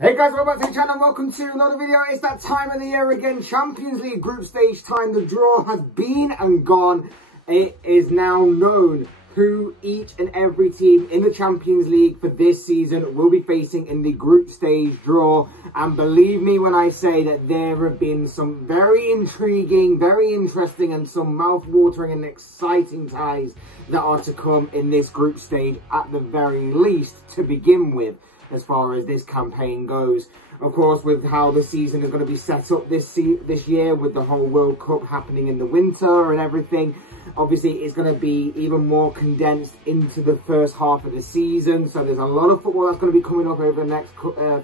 Hey guys, welcome back to the channel and welcome to another video. It's that time of the year again, Champions League group stage time. The draw has been and gone. It is now known who each and every team in the Champions League for this season will be facing in the group stage draw. And believe me when I say that there have been some very intriguing, very interesting and some mouth-watering and exciting ties that are to come in this group stage at the very least to begin with. As far as this campaign goes, of course, with how the season is going to be set up this year, with the whole World Cup happening in the winter and everything, obviously it's going to be even more condensed into the first half of the season. So there's a lot of football that's going to be coming up over the next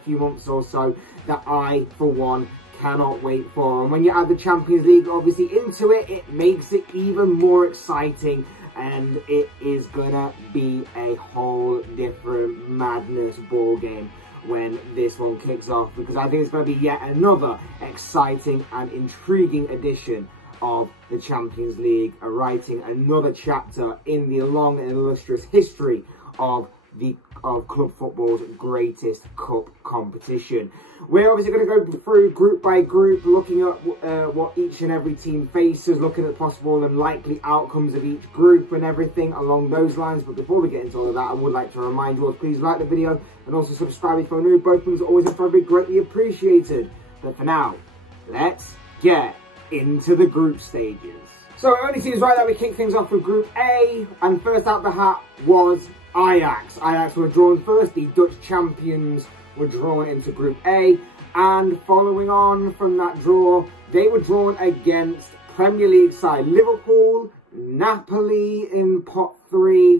few months or so that I, for one, cannot wait for. And when you add the Champions League obviously into it, it makes it even more exciting. And it is gonna be a whole different madness ball game when this one kicks off, because I think it's going to be yet another exciting and intriguing edition of the Champions League, writing another chapter in the long and illustrious history of club football's greatest cup competition. We're obviously going to go through group by group, looking at what each and every team faces, looking at possible and likely outcomes of each group and everything along those lines. But before we get into all of that, I would like to remind you all to please like the video and also subscribe if you're new. Both things are always incredibly greatly appreciated. But for now, let's get into the group stages. So it only seems right that we kick things off with Group A, and first out the hat was Ajax. Ajax were drawn first. The Dutch champions were drawn into Group A, and following on from that draw, they were drawn against Premier League side Liverpool, Napoli in pot 3,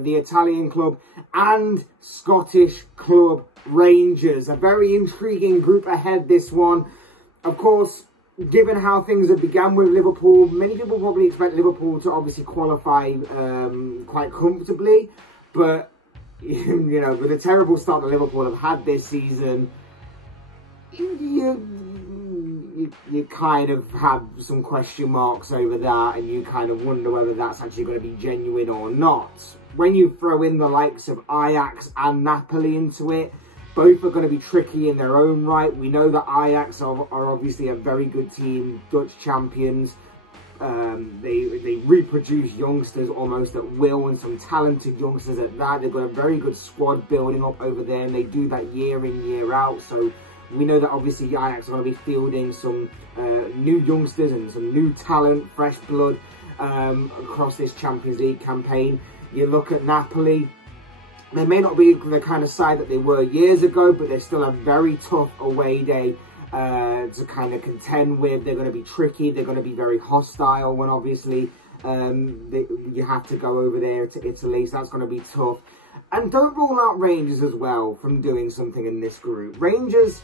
the Italian club, and Scottish club Rangers. A very intriguing group ahead, this one. Of course, given how things have begun with Liverpool, many people probably expect Liverpool to obviously qualify quite comfortably. But, you know, with the terrible start that Liverpool have had this season, you kind of have some question marks over that, and you kind of wonder whether that's actually going to be genuine or not. When you throw in the likes of Ajax and Napoli into it, both are going to be tricky in their own right. We know that Ajax are obviously a very good team, Dutch champions. They reproduce youngsters almost at will, and some talented youngsters at that. They've got a very good squad building up over there, and they do that year in, year out. So we know that obviously Ajax are going to be fielding some new youngsters and some new talent, fresh blood across this Champions League campaign. You look at Napoli. They may not be the kind of side that they were years ago, but they're still a very tough away day to kind of contend with. They're going to be tricky. They're going to be very hostile when obviously you have to go over there to Italy. So that's going to be tough. And don't rule out Rangers as well from doing something in this group. Rangers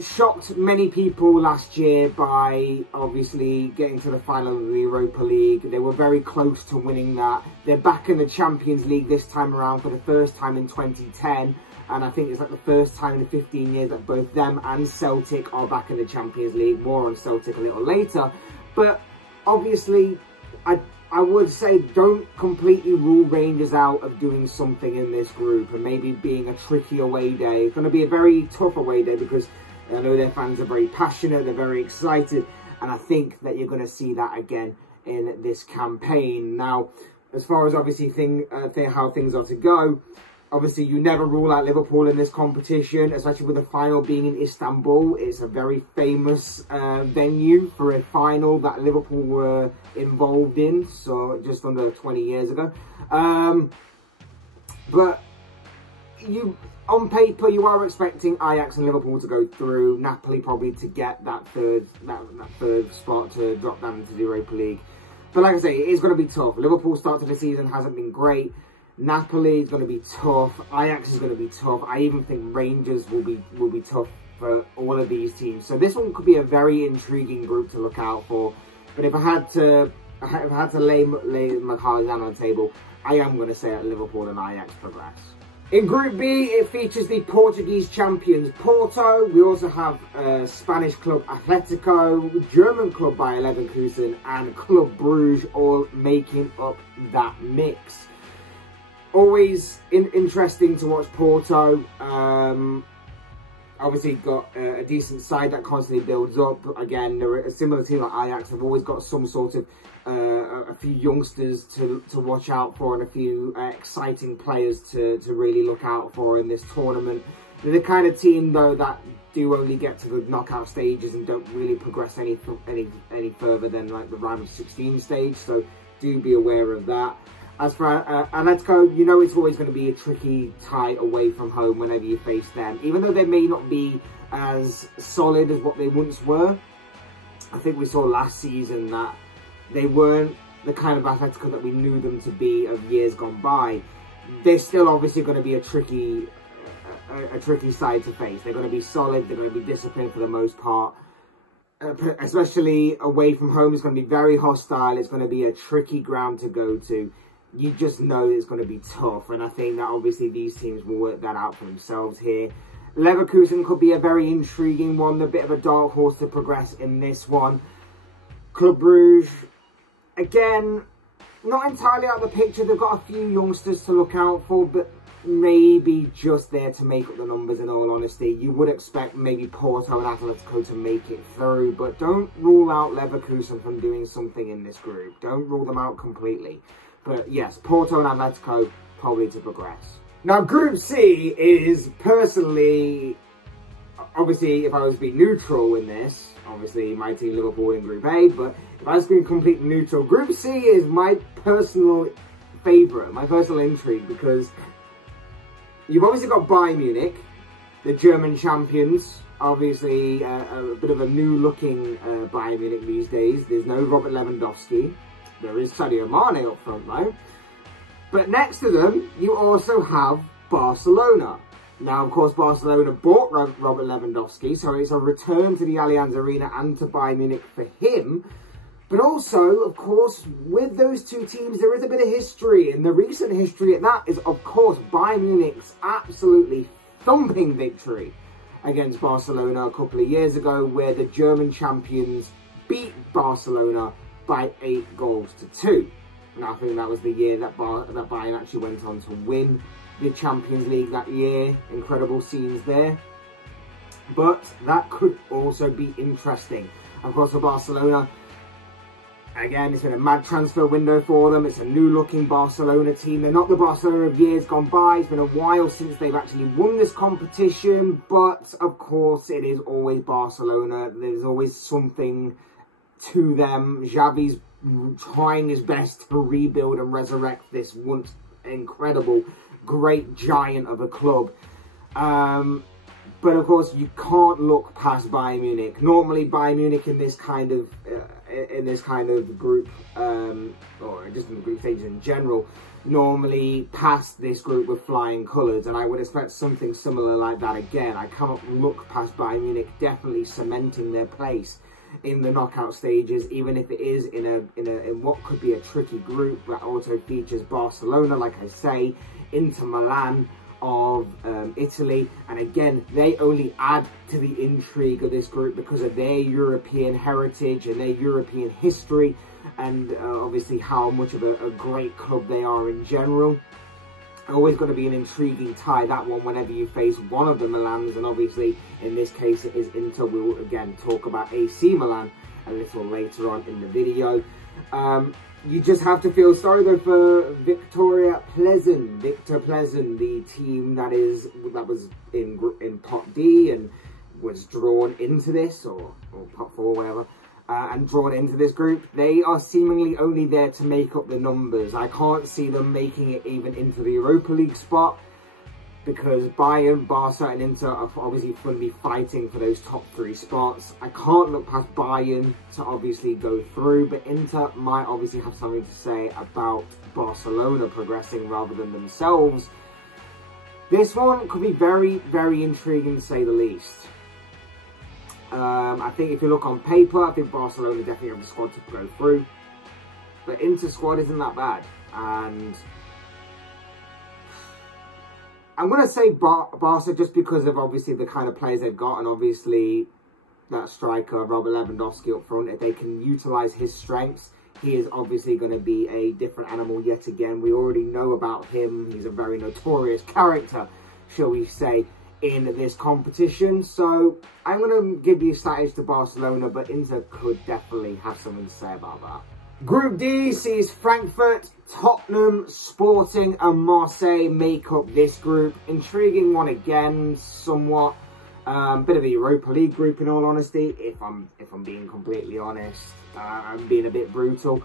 shocked many people last year by obviously getting to the final of the Europa League. They were very close to winning that. They're back in the Champions League this time around for the first time in 2010. And I think it's like the first time in 15 years that both them and Celtic are back in the Champions League. More on Celtic a little later. But obviously, I would say don't completely rule Rangers out of doing something in this group and maybe being a tricky away day. It's going to be a very tough away day because I know their fans are very passionate, they're very excited, and I think that you're going to see that again in this campaign. Now, as far as obviously how things are to go, obviously you never rule out Liverpool in this competition, especially with the final being in Istanbul. It's a very famous venue for a final that Liverpool were involved in, so just under 20 years ago. But on paper, you are expecting Ajax and Liverpool to go through. Napoli probably to get that third spot to drop down into the Europa League. But like I say, it is going to be tough. Liverpool's start to the season hasn't been great. Napoli is going to be tough. Ajax is going to be tough. I even think Rangers will be tough for all of these teams. So this one could be a very intriguing group to look out for. But if I had to lay my cards down on the table, I am going to say that Liverpool and Ajax progress. In Group B, it features the Portuguese champions Porto. We also have Spanish club Atletico, German club Bayer Leverkusen, and Club Bruges all making up that mix. Always interesting to watch Porto. obviously got a decent side that constantly builds up. Again, they're a similar team like Ajax. Have always got some sort of a few youngsters to watch out for, and a few exciting players to really look out for in this tournament. They're the kind of team though that do only get to the knockout stages and don't really progress any further than like the round of 16 stage. So do be aware of that. As for Atletico, you know it's always going to be a tricky tie away from home whenever you face them. Even though they may not be as solid as what they once were, I think we saw last season that they weren't the kind of Atletico that we knew them to be of years gone by. They're still obviously going to be a tricky side to face. They're going to be solid, they're going to be disciplined for the most part. Especially away from home, it's going to be very hostile. It's going to be a tricky ground to go to. You just know it's going to be tough, and I think that obviously these teams will work that out for themselves here. Leverkusen could be a very intriguing one, a bit of a dark horse to progress in this one. Club Brugge, again, not entirely out of the picture. They've got a few youngsters to look out for, but maybe just there to make up the numbers, in all honesty. You would expect maybe Porto and Atletico to make it through, but don't rule out Leverkusen from doing something in this group. Don't rule them out completely. But yes, Porto and Atletico probably to progress. Now, Group C is personally, obviously, if I was being neutral in this, obviously my team Liverpool in Group A, but if I was being completely neutral, Group C is my personal favourite, my personal intrigue, because you've obviously got Bayern Munich, the German champions, obviously a bit of a new-looking Bayern Munich these days. There's no Robert Lewandowski. There is Sadio Mane up front though. But next to them, you also have Barcelona. Now, of course, Barcelona bought Robert Lewandowski, so it's a return to the Allianz Arena and to Bayern Munich for him. But also, of course, with those two teams, there is a bit of history. And the recent history at that is, of course, Bayern Munich's absolutely thumping victory against Barcelona a couple of years ago, where the German champions beat Barcelona by 8 goals to 2. And I think that was the year that Bayern actually went on to win the Champions League that year. Incredible scenes there. But that could also be interesting. Of course, for Barcelona, again, it's been a mad transfer window for them. It's a new-looking Barcelona team. They're not the Barcelona of years gone by. It's been a while since they've actually won this competition. But, of course, it is always Barcelona. There's always something to them. Xavi's trying his best to rebuild and resurrect this once incredible, great giant of a club. But of course, you can't look past Bayern Munich. Normally, Bayern Munich in this kind of group, or just in the group stages in general, normally pass this group with flying colours, and I would expect something similar like that again. I cannot look past Bayern Munich definitely cementing their place in the knockout stages, even if it is in what could be a tricky group that also features Barcelona, like I say, Inter Milan of Italy, and again, they only add to the intrigue of this group because of their European heritage and their European history, and obviously how much of a great club they are in general. Always going to be an intriguing tie, that one, whenever you face one of the Milans, and obviously in this case it is Inter. We will again talk about AC Milan a little later on in the video. You just have to feel sorry though for Victor Plzen, the team that was in Pot D and was drawn into this, or Pot 4, whatever. And drawn into this group. They are seemingly only there to make up the numbers. I can't see them making it even into the Europa League spot, because Bayern, Barca and Inter are obviously going to be fighting for those top 3 spots. I can't look past Bayern to obviously go through, but Inter might obviously have something to say about Barcelona progressing rather than themselves. This one could be very, very intriguing to say the least. I think if you look on paper, I think Barcelona definitely have the squad to go through. But Inter squad isn't that bad. And I'm going to say Barca just because of obviously the kind of players they've got, and obviously that striker, Robert Lewandowski up front. If they can utilise his strengths, he is obviously going to be a different animal yet again. We already know about him. He's a very notorious character, shall we say, in this competition. So I'm going to give the advantage to Barcelona, but Inter could definitely have something to say about that. Group D sees Frankfurt, Tottenham, Sporting and Marseille make up this group. Intriguing one again, somewhat. Bit of a Europa League group in all honesty, if I'm being completely honest. I'm being a bit brutal.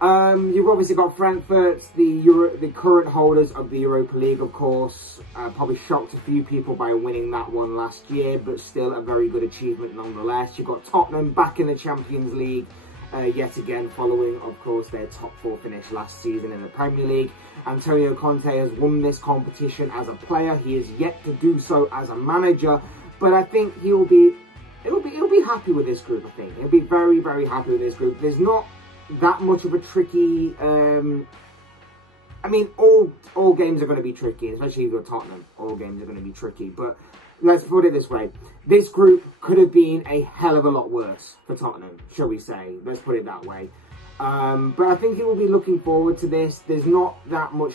You've obviously got Frankfurt, the current holders of the Europa League, of course. Probably shocked a few people by winning that one last year, but still a very good achievement nonetheless. You've got Tottenham back in the Champions League, yet again following, of course, their top 4 finish last season in the Premier League. Antonio Conte has won this competition as a player. He is yet to do so as a manager, but I think he'll be happy with this group. I think he'll be very, very happy with this group. There's not that much of a tricky, I mean, all games are going to be tricky, especially if you're Tottenham. All games are going to be tricky, but let's put it this way. This group could have been a hell of a lot worse for Tottenham, shall we say. Let's put it that way. But I think he will be looking forward to this. There's not that much,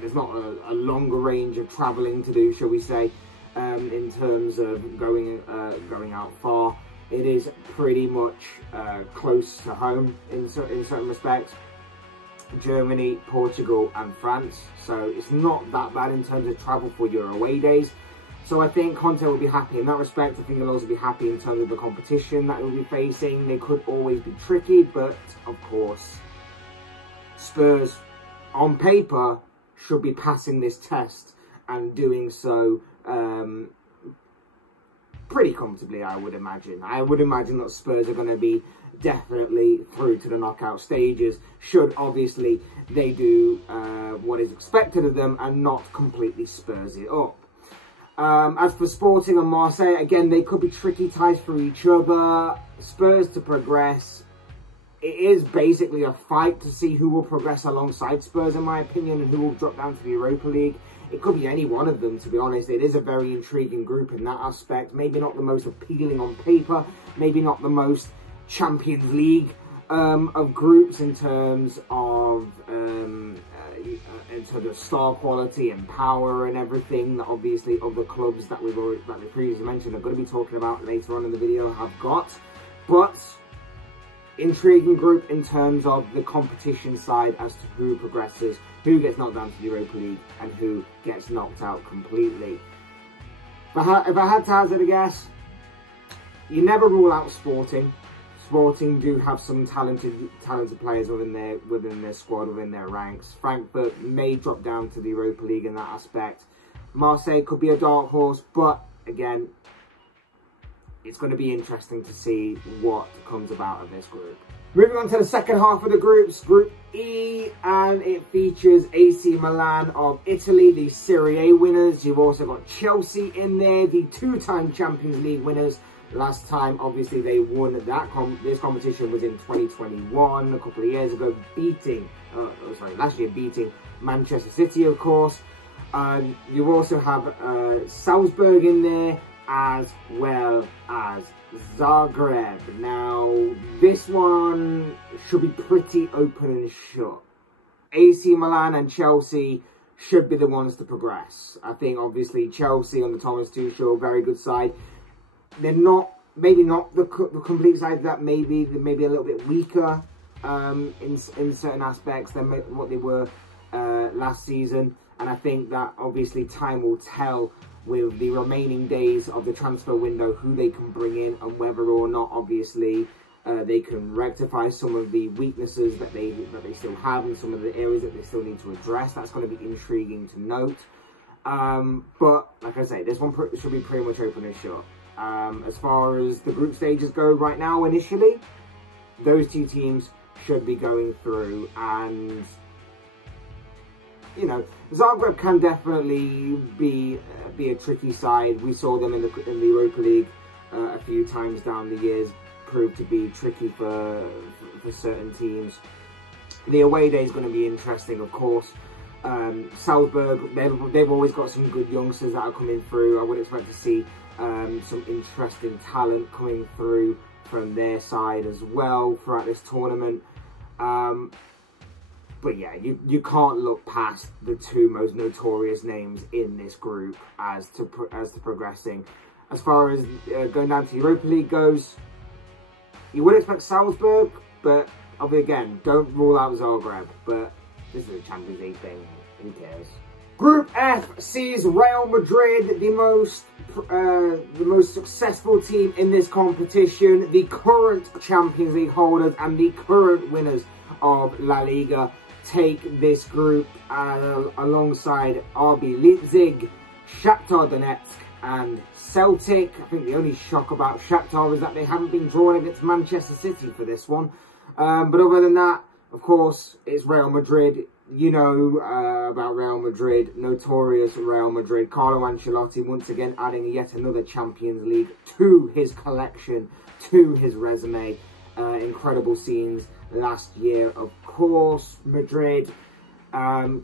there's not a longer range of travelling to do, shall we say, in terms of going out far. It is pretty much close to home in certain respects. Germany, Portugal and France. So it's not that bad in terms of travel for your away days. So I think Conte will be happy in that respect. I think he'll also be happy in terms of the competition that he'll be facing. They could always be tricky, but of course, Spurs, on paper, should be passing this test and doing so pretty comfortably, I would imagine. I would imagine that Spurs are going to be definitely through to the knockout stages, should obviously they do what is expected of them and not completely Spurs it up. As for Sporting and Marseille, again, they could be tricky ties for each other. Spurs to progress. It is basically a fight to see who will progress alongside Spurs, in my opinion, and who will drop down to the Europa League. It could be any one of them, to be honest. It is a very intriguing group in that aspect. Maybe not the most appealing on paper. Maybe not the most Champions League of groups in terms of star quality and power and everything that obviously other clubs that we previously mentioned are going to be talking about later on in the video have got. But intriguing group in terms of the competition side as to who progresses, who gets knocked down to the Europa League and who gets knocked out completely. If I had to hazard a guess, you never rule out Sporting. Sporting do have some talented players within their squad, within their ranks. Frankfurt may drop down to the Europa League in that aspect. Marseille could be a dark horse, but again, it's going to be interesting to see what comes about of this group. Moving on to the second half of the groups, Group E, and it features AC Milan of Italy, the Serie A winners. You've also got Chelsea in there, the 2-time Champions League winners. Last time, obviously, they won this competition was in 2021, a couple of years ago, last year beating Manchester City, of course. You also have Salzburg in there, as well as Zagreb. Now, this one should be pretty open and shut. AC Milan and Chelsea should be the ones to progress. I think, obviously, Chelsea on the Thomas Tuchel, very good side. They're not, maybe not the complete side that maybe a little bit weaker in certain aspects than what they were last season. And I think that obviously time will tell with the remaining days of the transfer window who they can bring in and whether or not obviously they can rectify some of the weaknesses that they still have and some of the areas that they still need to address. That's going to be intriguing to note. But like I say, this one should be pretty much open and shut. As far as the group stages go right now, initially, those two teams should be going through, and you know, Zagreb can definitely be a tricky side. We saw them in the Europa League a few times down the years, proved to be tricky for certain teams. The away day is going to be interesting, of course. Salzburg, they've always got some good youngsters that are coming through. I would expect to see some interesting talent coming through from their side as well throughout this tournament. But yeah, you can't look past the two most notorious names in this group as to progressing. As far as going down to Europa League goes, you would expect Salzburg, but again, don't rule out Zagreb. But this is a Champions League thing. Who cares? Group F sees Real Madrid, the most successful team in this competition, the current Champions League holders and the current winners of La Liga, take this group alongside RB Leipzig, Shakhtar Donetsk and Celtic. I think the only shock about Shakhtar is that they haven't been drawn against Manchester City for this one. But other than that, of course, it's Real Madrid. You know about Real Madrid, notorious Real Madrid. Carlo Ancelotti once again adding yet another Champions League to his collection, to his resume. Incredible scenes last year, of course. Madrid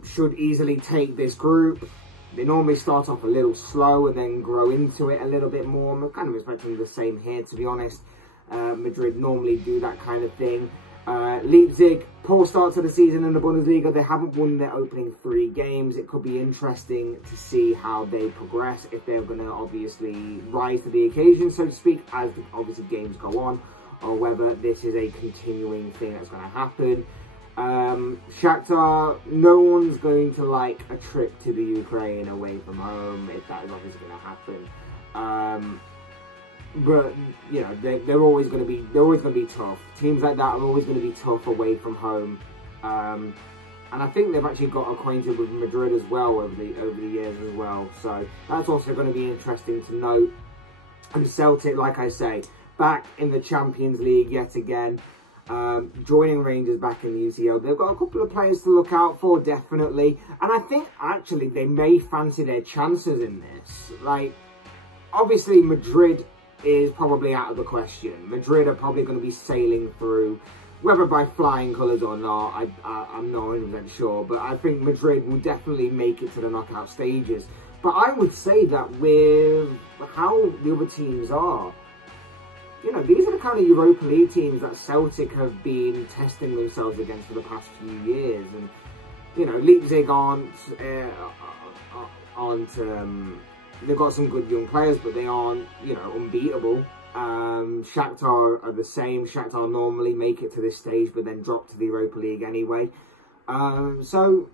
should easily take this group. They normally start off a little slow and then grow into it a little bit more. I'm kind of expecting the same here, to be honest. Madrid normally do that kind of thing. Leipzig, poor start to the season in the Bundesliga. They haven't won their opening 3 games. It could be interesting to see how they progress, if they're going to obviously rise to the occasion, so to speak, as obviously games go on, or whether this is a continuing thing that's going to happen. Shakhtar, no one's going to like a trip to the Ukraine away from home, if that is obviously going to happen. But you know, they're always going to be tough. Teams like that are always going to be tough away from home. And I think they've actually got acquainted with Madrid as well over the years as well. So that's also going to be interesting to note. And Celtic, like I say, back in the Champions League yet again. Joining Rangers back in the UCL. They've got a couple of players to look out for, definitely. And I think actually they may fancy their chances in this. Like, obviously Madrid is probably out of the question. Madrid are probably going to be sailing through, whether by flying colours or not, I'm not 100% sure, but I think Madrid will definitely make it to the knockout stages. But I would say that with how the other teams are, you know, these are the kind of Europa League teams that Celtic have been testing themselves against for the past few years. And, you know, Leipzig they've got some good young players, but they aren't, you know, unbeatable. Shakhtar are the same. Shakhtar normally make it to this stage, but then drop to the Europa League anyway. So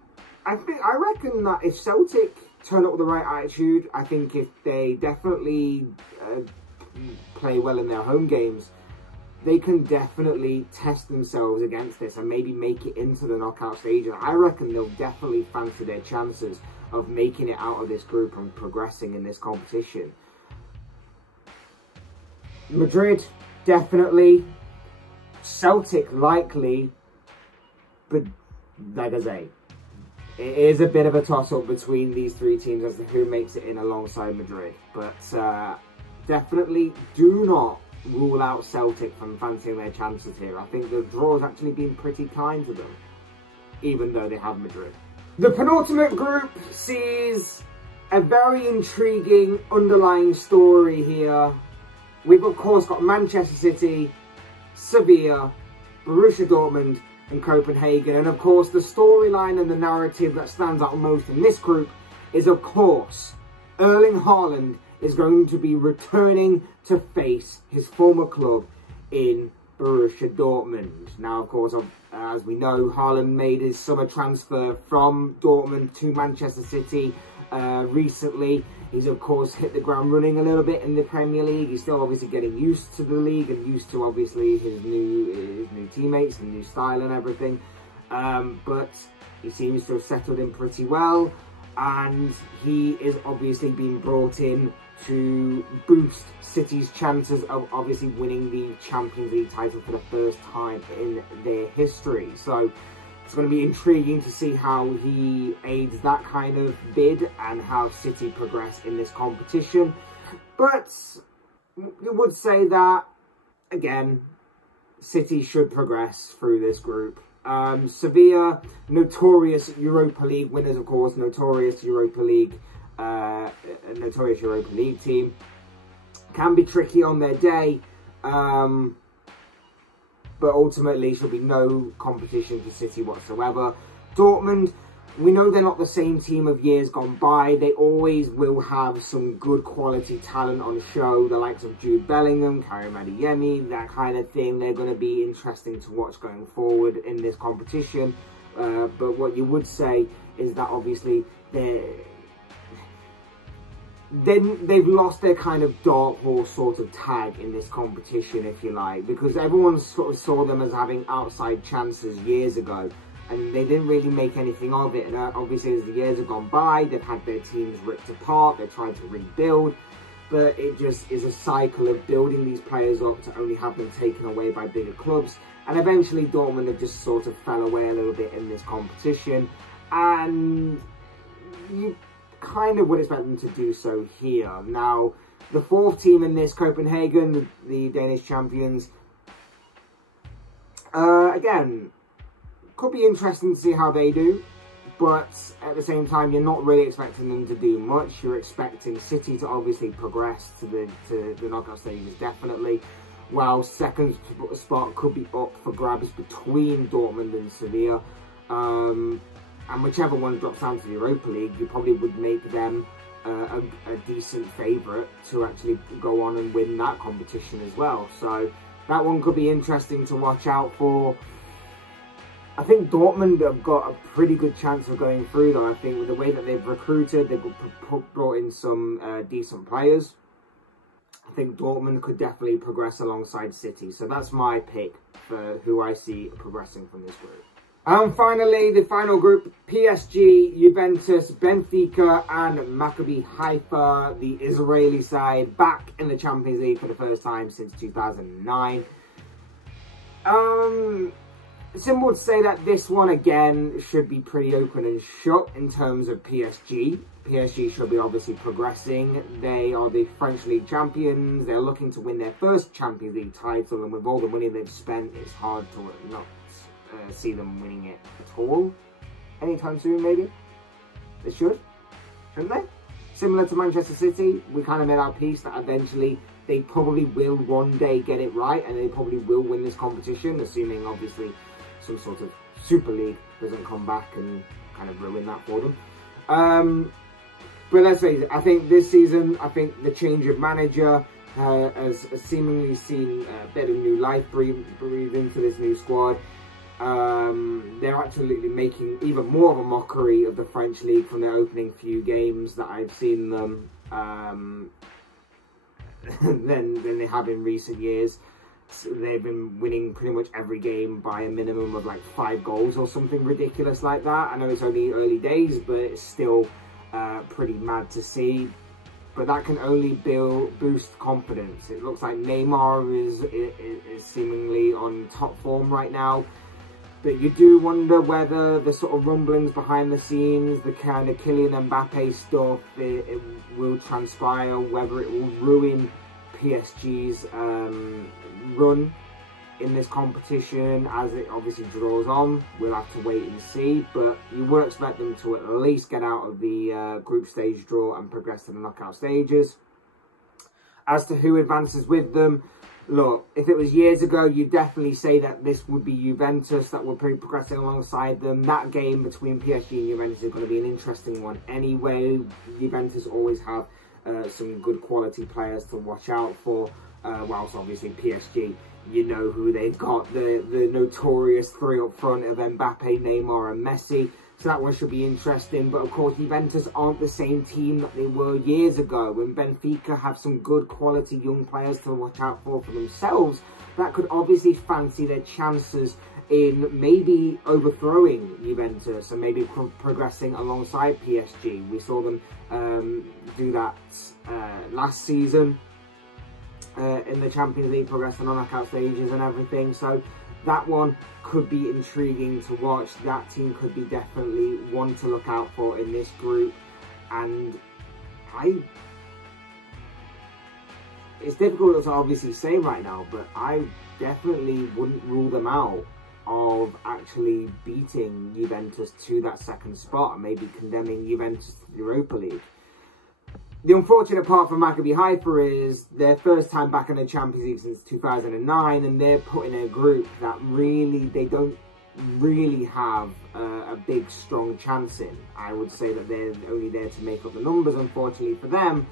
I reckon that if Celtic turn up with the right attitude, I think if they definitely play well in their home games, they can definitely test themselves against this and maybe make it into the knockout stages. I reckon they'll definitely fancy their chances of making it out of this group and progressing in this competition. Madrid, definitely. Celtic, likely. But, like I say, it is a bit of a toss-up between these 3 teams as to who makes it in alongside Madrid. But, definitely do not rule out Celtic from fancying their chances here. I think the draw has actually been pretty kind to them, even though they have Madrid. The penultimate group sees a very intriguing underlying story here. We've of course got Manchester City, Sevilla, Borussia Dortmund and Copenhagen. And of course the storyline and the narrative that stands out most in this group is of course Erling Haaland is going to be returning to face his former club in Borussia Dortmund. Now, of course, as we know, Haaland made his summer transfer from Dortmund to Manchester City recently. He's, of course, hit the ground running a little bit in the Premier League. He's still obviously getting used to the league and used to, obviously, his new teammates and new style and everything. But he seems to have settled in pretty well. And he is obviously being brought in to boost City's chances of obviously winning the Champions League title for the first time in their history. So it's going to be intriguing to see how he aids that kind of bid and how City progress in this competition. But you would say that, again, City should progress through this group. Sevilla, notorious Europa League winners, of course, notorious Europa League team, can be tricky on their day, but ultimately should be no competition for City whatsoever. Dortmund, we know they're not the same team of years gone by. They always will have some good quality talent on show. The likes of Jude Bellingham, Karim Adeyemi, that kind of thing. They're going to be interesting to watch going forward in this competition. But what you would say is that obviously they've lost their kind of dark horse sort of tag in this competition, if you like. Because everyone sort of saw them as having outside chances years ago. And they didn't really make anything of it. And obviously, as the years have gone by, they've had their teams ripped apart. They're trying to rebuild. But it just is a cycle of building these players up to only have them taken away by bigger clubs. And eventually, Dortmund have just sort of fell away a little bit in this competition. And you kind of would expect them to do so here. Now, the fourth team in this, Copenhagen, the Danish champions, again, could be interesting to see how they do, but at the same time, you're not really expecting them to do much. You're expecting City to obviously progress to the knockout stages, definitely, while second spot could be up for grabs between Dortmund and Sevilla. And whichever one drops down to the Europa League, you probably would make them a decent favourite to actually go on and win that competition as well. So that one could be interesting to watch out for. I think Dortmund have got a pretty good chance of going through, though. I think with the way that they've recruited, they've brought in some decent players. I think Dortmund could definitely progress alongside City. So that's my pick for who I see progressing from this group. And finally, the final group, PSG, Juventus, Benfica and Maccabi Haifa, the Israeli side, back in the Champions League for the first time since 2009. Simple to say that this one, again, should be pretty open and shut in terms of PSG. PSG should be obviously progressing. They are the French League champions. They're looking to win their first Champions League title. And with all the money they've spent, it's hard to not see them winning it at all. Anytime soon, maybe. They should, shouldn't they? Similar to Manchester City, we kind of made our peace that eventually they probably will one day get it right. And they probably will win this competition, assuming, obviously, some sort of Super League doesn't come back and kind of ruin that for them. But let's face it, I think this season, I think the change of manager has seemingly seen a bit of new life breathe into this new squad. They're absolutely making even more of a mockery of the French League from their opening few games that I've seen them than they have in recent years. So they've been winning pretty much every game by a minimum of like 5 goals or something ridiculous like that. I know it's only early days, but it's still pretty mad to see. But that can only boost confidence. It looks like Neymar is seemingly on top form right now. But you do wonder whether the sort of rumblings behind the scenes, the kind of Kylian Mbappe stuff, it will transpire, whether it will ruin PSG's run in this competition as it obviously draws on. We'll have to wait and see, but you would expect them to at least get out of the group stage draw and progress to the knockout stages. As to who advances with them, look, if it was years ago, you'd definitely say that this would be Juventus that would be progressing alongside them. That game between PSG and Juventus is going to be an interesting one anyway. Juventus always have some good quality players to watch out for, whilst obviously PSG, you know who they've got, the notorious 3 up front of Mbappe, Neymar and Messi. So that one should be interesting. But of course, Juventus aren't the same team that they were years ago. And Benfica have some good quality young players to watch out for themselves that could obviously fancy their chances in maybe overthrowing Juventus and maybe progressing alongside PSG. We saw them do that last season in the Champions League, progressing on knockout stages and everything. So that one could be intriguing to watch. That team could be definitely one to look out for in this group. And it's difficult to obviously say right now, but I definitely wouldn't rule them out of actually beating Juventus to that second spot and maybe condemning Juventus to the Europa League. The unfortunate part for Maccabi Haifa is their first time back in the Champions League since 2009, and they're put in a group that really, they don't really have a big, strong chance in. I would say that they're only there to make up the numbers, unfortunately for them.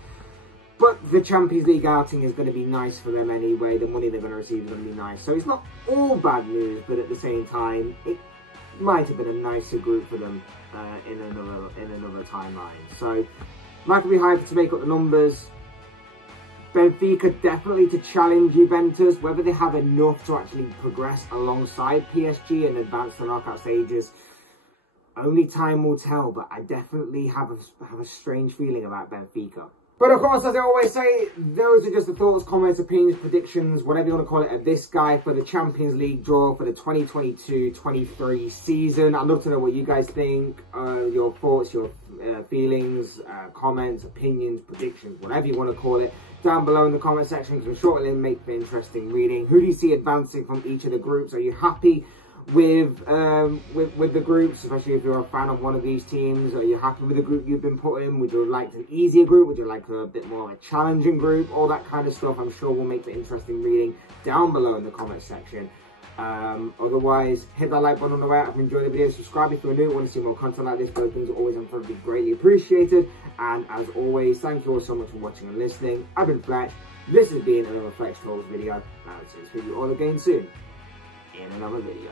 But the Champions League outing is going to be nice for them anyway. The money they're going to receive is going to be nice. So it's not all bad news, but at the same time, it might have been a nicer group for them in another timeline. So Maccabi Haifa to make up the numbers. Benfica definitely to challenge Juventus. Whether they have enough to actually progress alongside PSG and advance to knockout stages, only time will tell. But I definitely have a strange feeling about Benfica. But of course, as I always say, those are just the thoughts, comments, opinions, predictions, whatever you want to call it, of this guy for the Champions League draw for the 2022-23 season. I'd love to know what you guys think, your thoughts, your feelings, comments, opinions, predictions, whatever you want to call it, down below in the comment section, because I'm sure it'll make for interesting reading. Who do you see advancing from each of the groups? Are you happy with the groups, especially if you're a fan of one of these teams? Are you happy with the group you've been put in? Would you like an easier group? Would you like a bit more of a challenging group? All that kind of stuff I'm sure will make for interesting reading down below in the comment section. Otherwise, hit that like button on the way out if you enjoyed the video. Subscribe if you're new, want to see more content like this. Both things are always incredibly greatly appreciated. And as always, thank you all so much for watching and listening. I've been Fletch. This has been another Fletch Talks video. And I'll see you all again soon in another video.